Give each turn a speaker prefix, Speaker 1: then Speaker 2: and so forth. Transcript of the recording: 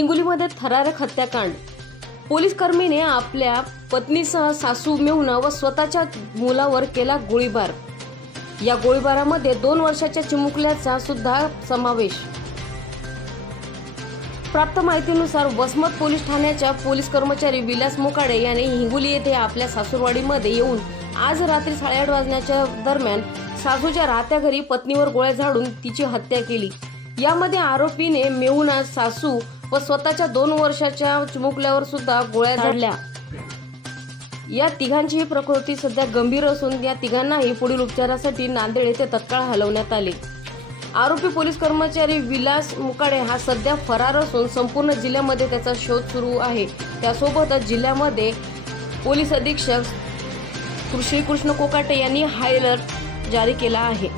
Speaker 1: हिंगोलीमध्ये थरारक हत्याकांड. पोलीस कर्मीने आपल्या पत्नीसह सासू मेहुणा व स्वतःच्या मुलावर केला गोळीबार. या गोळीबारामध्ये दोन वर्षाच्या चिमुकल्याचा सुद्धा समावेश. प्राप्त माहितीनुसार वसमत पोलीस ठाण्याच्या पोलीस कर्मचारी विलास मोकाडे यांनी हिंगोली येथे आपल्या सासूरवाडीमध्ये येऊन आज रात्री साडेआठ वाजण्याच्या दरम्यान सासूच्या राहत्या घरी पत्नीवर गोळ्या झाडून तिची हत्या केली. यामध्ये आरोपीने मेहुणा सासू व स्वतःच्या दोन वर्षाच्या चिमुकल्यावर सुद्धा गोळ्या झाडल्या. या तिघांचीही प्रकृती सध्या गंभीर असून या तिघांनाही पुढील उपचारासाठी नांदेड येथे तत्काळ हलवण्यात आले. आरोपी पोलीस कर्मचारी विलास मुकाडे हा सध्या फरार असून संपूर्ण जिल्ह्यामध्ये त्याचा शोध सुरू आहे. त्यासोबतच जिल्ह्यामध्ये पोलीस अधीक्षक श्री कृष्ण कोकाटे यांनी हाय अलर्ट जारी केला आहे.